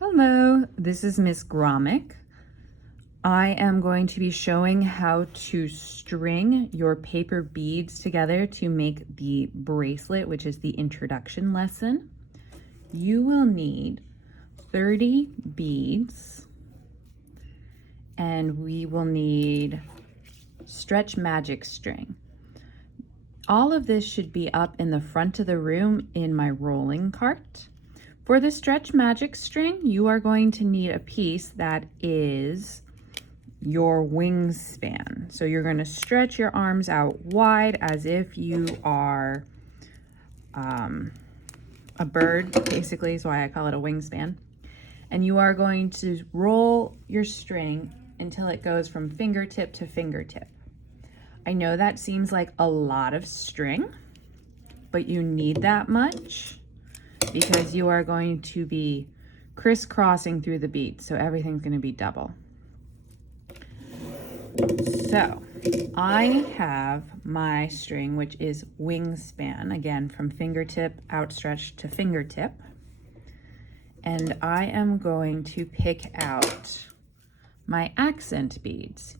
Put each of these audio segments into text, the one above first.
Hello, this is Miss Gromick. I am going to be showing how to string your paper beads together to make the bracelet, which is the introduction lesson. You will need 30 beads, and we will need stretch magic string. All of this should be up in the front of the room in my rolling cart. For the stretch magic string, you are going to need a piece that is your wingspan. So you're going to stretch your arms out wide as if you are a bird, basically is why I call it a wingspan. And you are going to roll your string until it goes from fingertip to fingertip. I know that seems like a lot of string, but you need that much because you are going to be crisscrossing through the beads, so everything's going to be double. So I have my string, which is wingspan, again from fingertip outstretched to fingertip, and I am going to pick out my accent beads.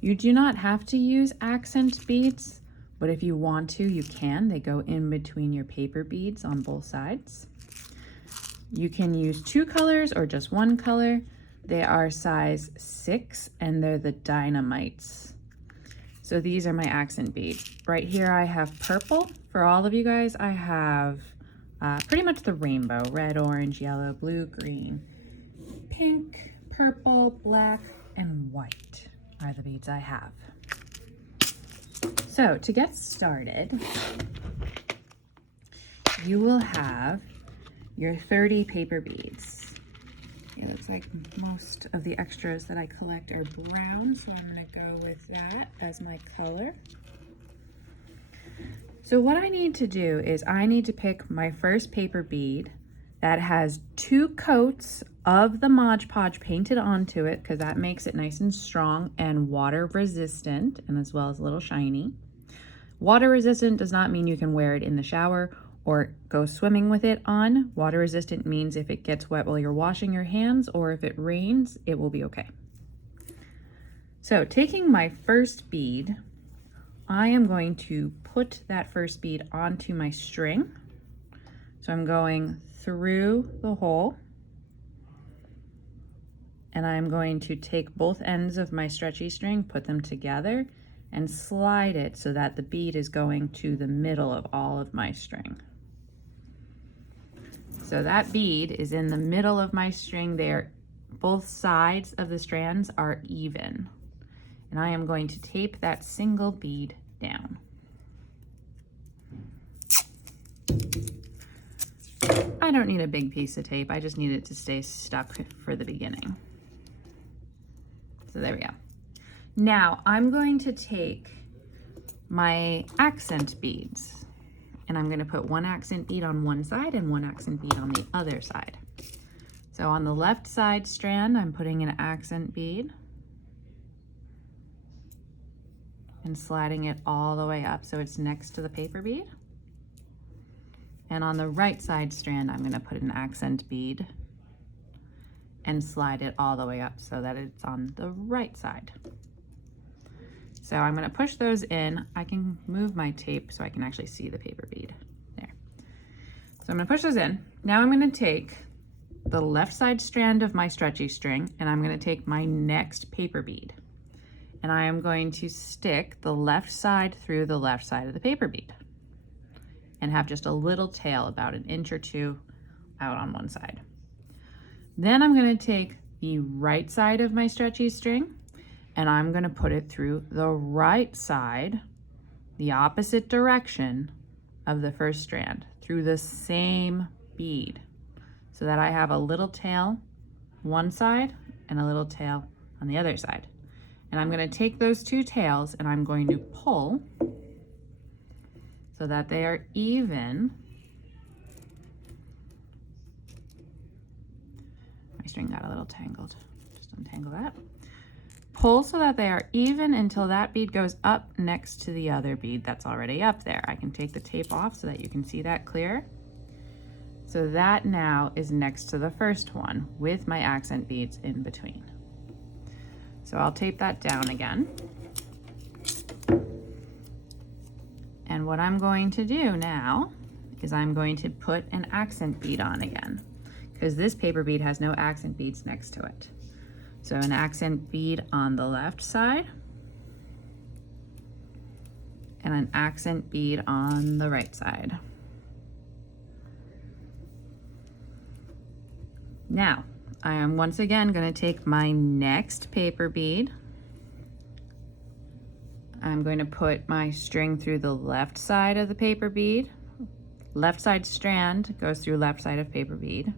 You do not have to use accent beads, but if you want to, you can. They go in between your paper beads on both sides. You can use 2 colors or just 1 color. They are size 6 and they're the dynamites. So these are my accent beads. Right here I have purple. For all of you guys, I have pretty much the rainbow: red, orange, yellow, blue, green, pink, purple, black, and white are the beads I have. So to get started, you will have your 30 paper beads. It looks like most of the extras that I collect are brown, so I'm going to go with that as my color. So what I need to do is I need to pick my first paper bead that has 2 coats of the Mod Podge painted onto it, because that makes it nice and strong and water resistant, and as well as a little shiny. Water resistant does not mean you can wear it in the shower or go swimming with it on. Water resistant means if it gets wet while you're washing your hands or if it rains, it will be okay. So taking my first bead, I am going to put that first bead onto my string. So I'm going through the hole, and I'm going to take both ends of my stretchy string, put them together, and slide it so that the bead is going to the middle of all of my string. So that bead is in the middle of my string there. Both sides of the strands are even. And I am going to tape that single bead down. I don't need a big piece of tape. I just need it to stay stuck for the beginning. So there we go. Now I'm going to take my accent beads, and I'm going to put 1 accent bead on one side and 1 accent bead on the other side. So on the left side strand, I'm putting an accent bead and sliding it all the way up so it's next to the paper bead. And on the right side strand, I'm going to put an accent bead and slide it all the way up so that it's on the right side. So I'm going to push those in. I can move my tape so I can actually see the paper bead there. So I'm going to push those in. Now I'm going to take the left side strand of my stretchy string, and I'm going to take my next paper bead, and I am going to stick the left side through the left side of the paper bead and have just a little tail about 1 inch or 2 out on one side. Then I'm going to take the right side of my stretchy string, and I'm going to put it through the right side, the opposite direction of the first strand, through the same bead, so that I have a little tail one side and a little tail on the other side. And I'm going to take those 2 tails and I'm going to pull so that they are even. My string got a little tangled. Just untangle that. Pull so that they are even until that bead goes up next to the other bead that's already up there. I can take the tape off so that you can see that clear. So that now is next to the first one with my accent beads in between. So I'll tape that down again. And what I'm going to do now is I'm going to put an accent bead on again, because this paper bead has no accent beads next to it. So an accent bead on the left side and an accent bead on the right side. Now, I am once again going to take my next paper bead. I'm going to put my string through the left side of the paper bead. Left side strand goes through left side of paper bead.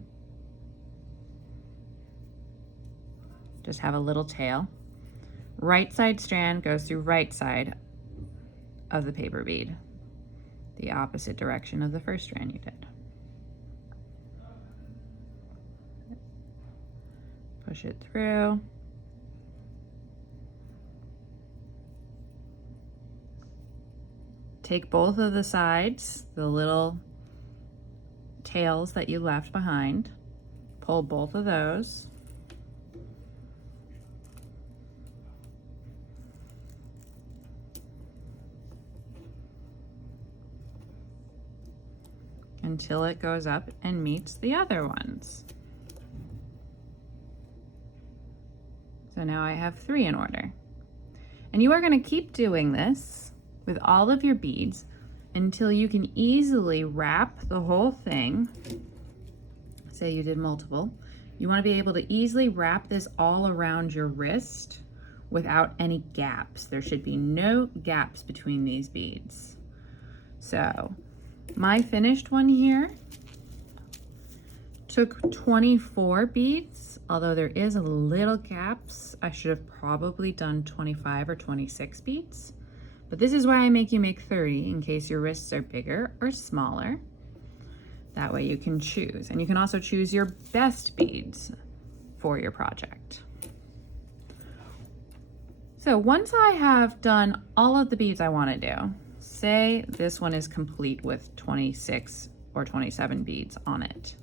Just have a little tail. Right side strand goes through right side of the paper bead, the opposite direction of the first strand you did. Push it through. Take both of the sides, the little tails that you left behind, pull both of those. Until it goes up and meets the other ones. So now I have 3 in order. And you are going to keep doing this with all of your beads until you can easily wrap the whole thing. Say you did multiple. You want to be able to easily wrap this all around your wrist without any gaps. There should be no gaps between these beads. So my finished one here took 24 beads, although there is a little gaps. I should have probably done 25 or 26 beads, but this is why I make you make 30 in case your wrists are bigger or smaller. That way you can choose, and you can also choose your best beads for your project. So once I have done all of the beads I want to do, say this one is complete with 26 or 27 beads on it.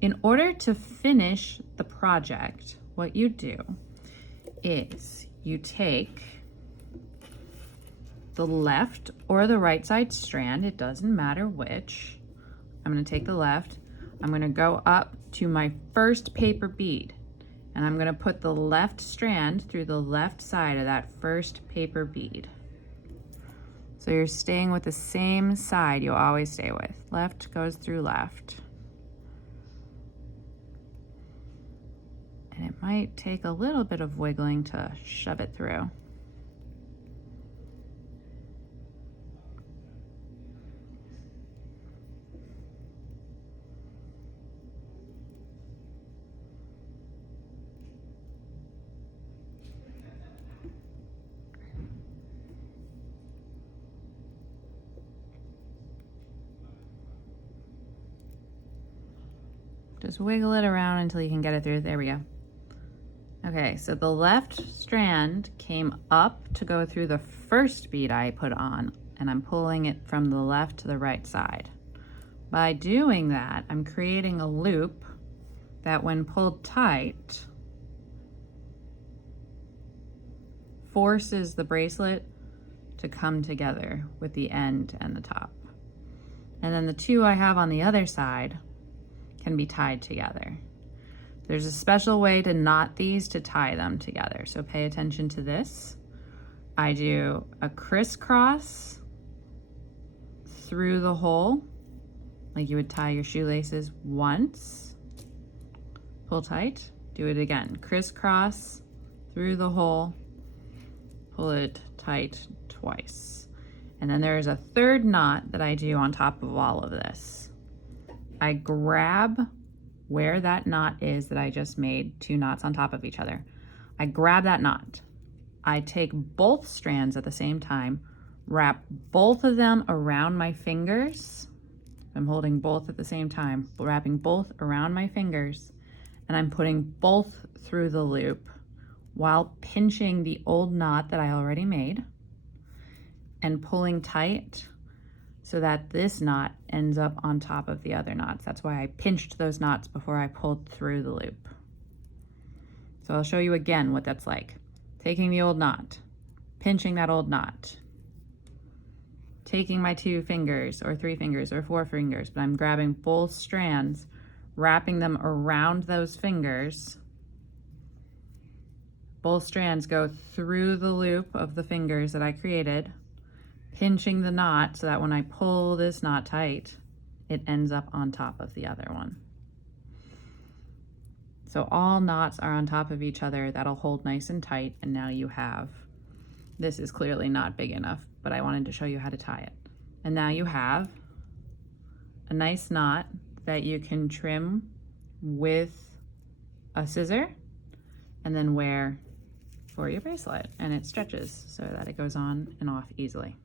In order to finish the project, what you do is you take the left or the right side strand, it doesn't matter which. I'm going to take the left, I'm going to go up to my first paper bead, and I'm going to put the left strand through the left side of that first paper bead. So you're staying with the same side you'll always stay with. Left goes through left. And it might take a little bit of wiggling to shove it through. Just wiggle it around until you can get it through. There we go. Okay, so the left strand came up to go through the first bead I put on, and I'm pulling it from the left to the right side. By doing that, I'm creating a loop that when pulled tight, forces the bracelet to come together with the end and the top. And then the 2 I have on the other side can be tied together. There's a special way to knot these to tie them together, so pay attention to this. I do a crisscross through the hole, like you would tie your shoelaces once, pull tight, do it again, crisscross through the hole, pull it tight twice. And then there's a third knot that I do on top of all of this. I grab where that knot is that I just made, 2 knots on top of each other. I grab that knot. I take both strands at the same time, wrap both of them around my fingers. I'm holding both at the same time, wrapping both around my fingers, and I'm putting both through the loop while pinching the old knot that I already made and pulling tight so that this knot ends up on top of the other knots. That's why I pinched those knots before I pulled through the loop. So I'll show you again what that's like. Taking the old knot, pinching that old knot, taking my 2 fingers or 3 fingers or 4 fingers, but I'm grabbing both strands, wrapping them around those fingers. Both strands go through the loop of the fingers that I created, pinching the knot so that when I pull this knot tight, it ends up on top of the other one. So all knots are on top of each other. That'll hold nice and tight. And now you have, this is clearly not big enough, but I wanted to show you how to tie it. And now you have a nice knot that you can trim with a scissor and then wear for your bracelet. And it stretches so that it goes on and off easily.